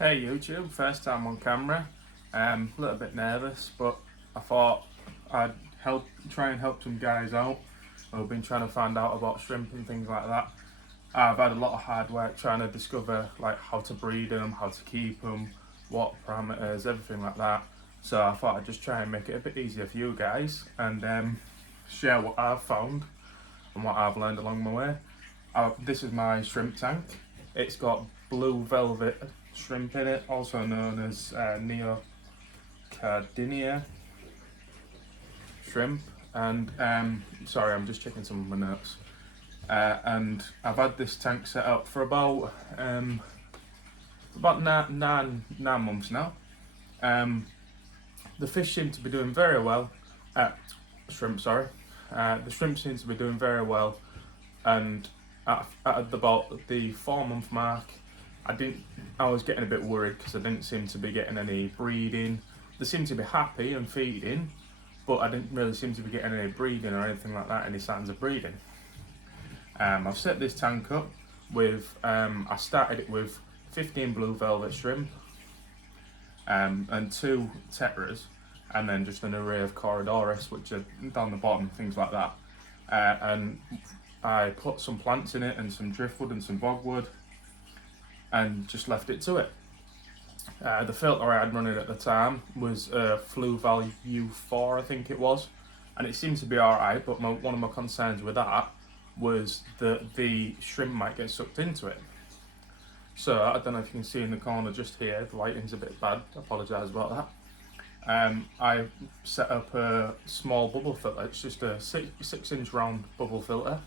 Hey YouTube, first time on camera. A little bit nervous, but I thought I'd try and help some guys out who've been trying to find out about shrimp and things like that. I've had a lot of hard work trying to discover like how to breed them, how to keep them, what parameters, everything like that. So I thought I'd just try and make it a bit easier for you guys and share what I've found and what I've learned along my way. This is my shrimp tank. It's got blue velvet shrimp in it, also known as Neocardinia shrimp. And sorry, I'm just checking some of my notes. And I've had this tank set up for about nine months now. The fish seem to be doing very well. Shrimp, sorry. The shrimp seems to be doing very well, and at about the 4 month mark, I was getting a bit worried because I didn't seem to be getting any breeding. They seemed to be happy and feeding, but I didn't really seem to be getting any breeding or anything like that, any signs of breeding. I've set this tank up with, I started it with 15 blue velvet shrimp and 2 tetras, and then just an array of Corydoras, which are down the bottom, things like that. And I put some plants in it and some driftwood and some bogwood and just left it to it. The filter I had running at the time was Fluval U4, I think it was, and it seemed to be alright, but one of my concerns with that was that the shrimp might get sucked into it. So I don't know if you can see in the corner just here, the lighting's a bit bad, I apologise about that. I set up a small bubble filter. It's just a 6-inch round bubble filter,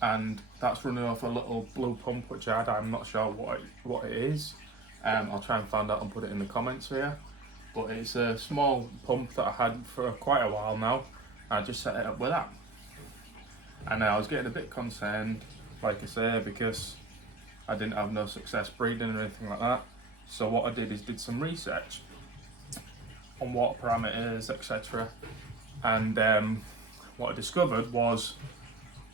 and that's running off a little blue pump which I'm not sure what it is. I'll try and find out and put it in the comments here, but it's a small pump that I had for quite a while now. I just set it up with that, and I was getting a bit concerned, like I say, because I didn't have no success breeding or anything like that. So what I did is did some research on water parameters, etc. And what I discovered was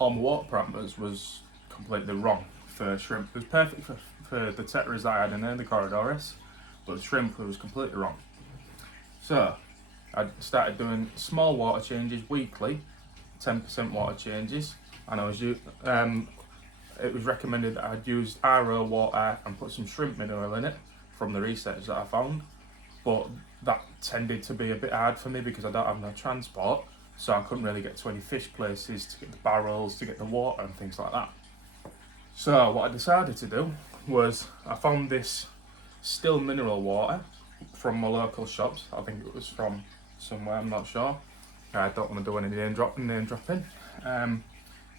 all my water parameters was completely wrong for shrimp. It was perfect for the tetras that I had in there, the Corydoras, but the shrimp was completely wrong. So I started doing small water changes weekly, 10% water changes, and it was recommended that I'd use RO water and put some shrimp mineral in it from the research that I found. But that tended to be a bit hard for me because I don't have no transport, so I couldn't really get to any fish places to get the barrels, to get the water and things like that. So what I decided to do was I found this still mineral water from my local shops. I think it was from somewhere, I'm not sure. I don't want to do any name dropping.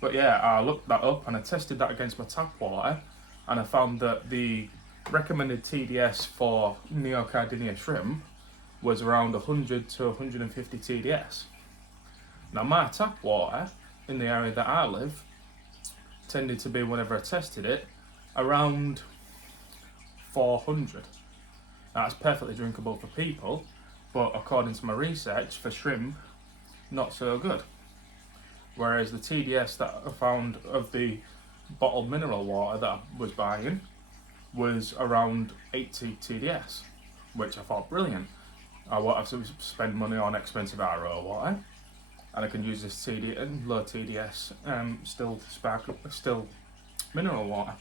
But yeah, I looked that up and I tested that against my tap water, and I found that the recommended TDS for Neocardinia shrimp was around 100 to 150 TDS. Now my tap water in the area that I live tended to be, whenever I tested it, around 400. Now that's perfectly drinkable for people, but according to my research for shrimp, not so good. Whereas the TDS that I found of the bottled mineral water that I was buying was around 80 TDS, which I thought brilliant. I won't have to spend money on expensive RO water, and I can use this low TDS still mineral water.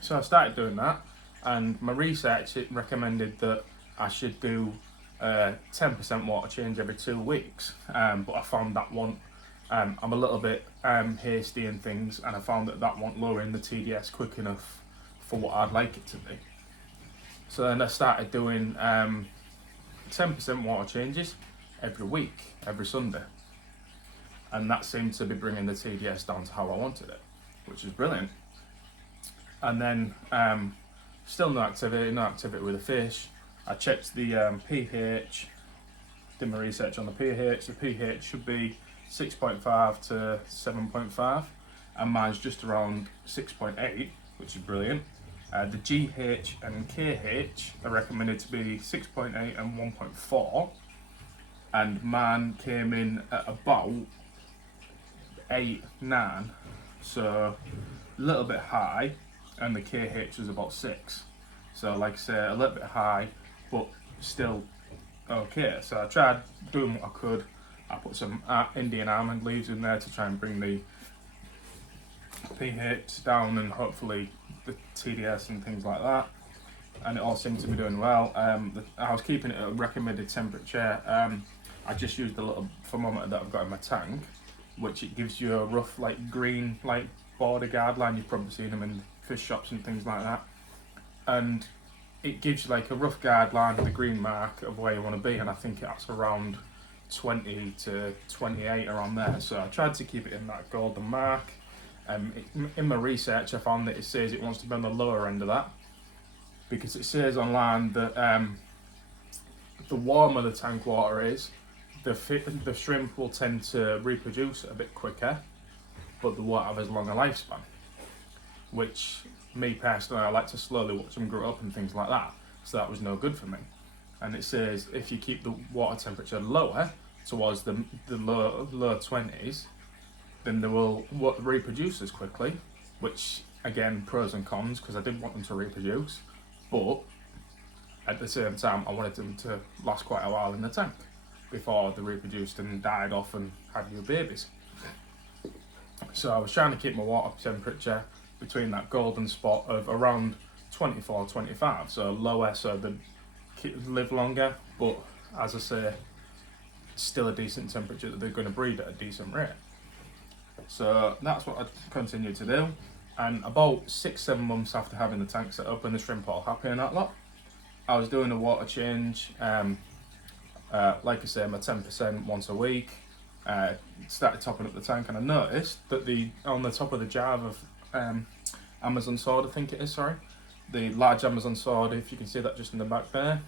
So I started doing that, and my research, it recommended that I should do 10% water change every 2 weeks, but I found that one, I'm a little bit hasty and things, and I found that wasn't lowering the TDS quick enough for what I'd like it to be. So then I started doing 10% water changes every week, every Sunday, and that seemed to be bringing the TDS down to how I wanted it, which is brilliant. And then still no activity with the fish. I checked the pH, did my research on the pH. The pH should be 6.5 to 7.5, and mine's just around 6.8, which is brilliant. The GH and KH are recommended to be 6.8 and 1.4, and mine came in at about 8, 9, so a little bit high, and the KH was about 6. So like I say, a little bit high, but still okay. So I tried doing what I could. I put some Indian almond leaves in there to try and bring the pH down and hopefully the TDS and things like that. And it all seemed to be doing well. I was keeping it at a recommended temperature. I just used a little thermometer that I've got in my tank, which it gives you a rough like green like border guideline. You've probably seen them in fish shops and things like that. And it gives you like a rough guideline, the green mark of where you want to be, and I think that's around 20 to 28 around there. So I tried to keep it in that golden mark. In my research, I found that it says it wants to be on the lower end of that, because it says online that the warmer the tank water is, the shrimp will tend to reproduce a bit quicker, but they won't have as long a lifespan. Which, me personally, I like to slowly watch them grow up and things like that, so that was no good for me. And it says if you keep the water temperature lower, towards the low 20s, then they will reproduce as quickly, which again, pros and cons, because I didn't want them to reproduce, but at the same time I wanted them to last quite a while in the tank before they reproduced and died off and had new babies. So I was trying to keep my water temperature between that golden spot of around 24, 25, so lower so they live longer, but as I say, still a decent temperature that they're going to breed at a decent rate. So that's what I continued to do, and about 6-7 months after having the tank set up and the shrimp all happy and that lot, I was doing a water change, like I say, my 10% once a week. Started topping up the tank, and I noticed that on the top of the jar of Amazon sword, I think it is, sorry, the large Amazon sword, if you can see that just in the back there,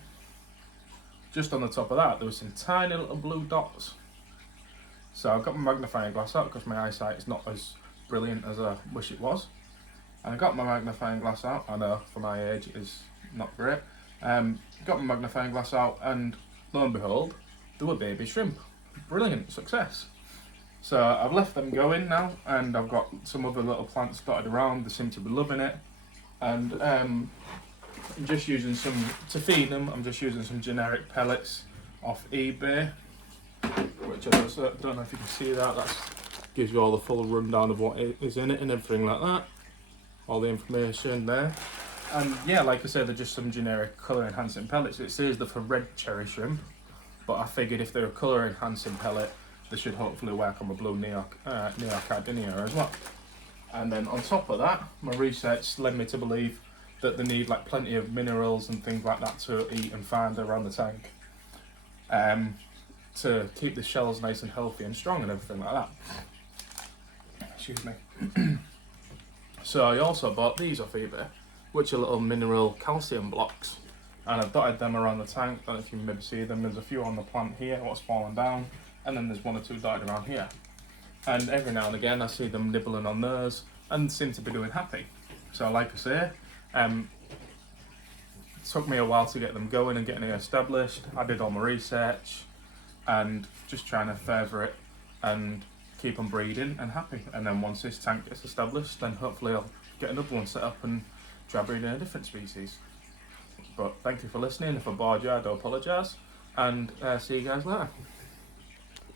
just on the top of that there was some tiny little blue dots. So I got my magnifying glass out because my eyesight is not as brilliant as I wish it was, and I got my magnifying glass out. I know for my age it is not great. Got my magnifying glass out, and lo and behold, there were baby shrimp. Brilliant success. So I've left them going now, and I've got some other little plants dotted around. They seem to be loving it, and I'm just using some to feed them. I'm just using some generic pellets off eBay, which I just don't know if you can see that. That gives you all the full rundown of what is in it and everything like that. All the information there. And yeah, like I said, they're just some generic colour enhancing pellets. It says they're for red cherry shrimp, but I figured if they're a colour enhancing pellet, they should hopefully work on my blue neocardinia as well. And then on top of that, my research led me to believe that they need like plenty of minerals and things like that to eat and find around the tank, to keep the shells nice and healthy and strong and everything like that. Excuse me. So I also bought these off eBay, which are little mineral calcium blocks, and I've dotted them around the tank. I don't know if you can maybe see them. There's a few on the plant here, what's fallen down, and then there's 1 or 2 dotted around here. And every now and again I see them nibbling on those and seem to be doing happy. So like I say, it took me a while to get them going and getting it established. I did all my research and just trying to further it and keep them breeding and happy. And then once this tank gets established, then hopefully I'll get another one set up and try breeding a different species. But thank you for listening. If I bored you, I do apologise, and see you guys later.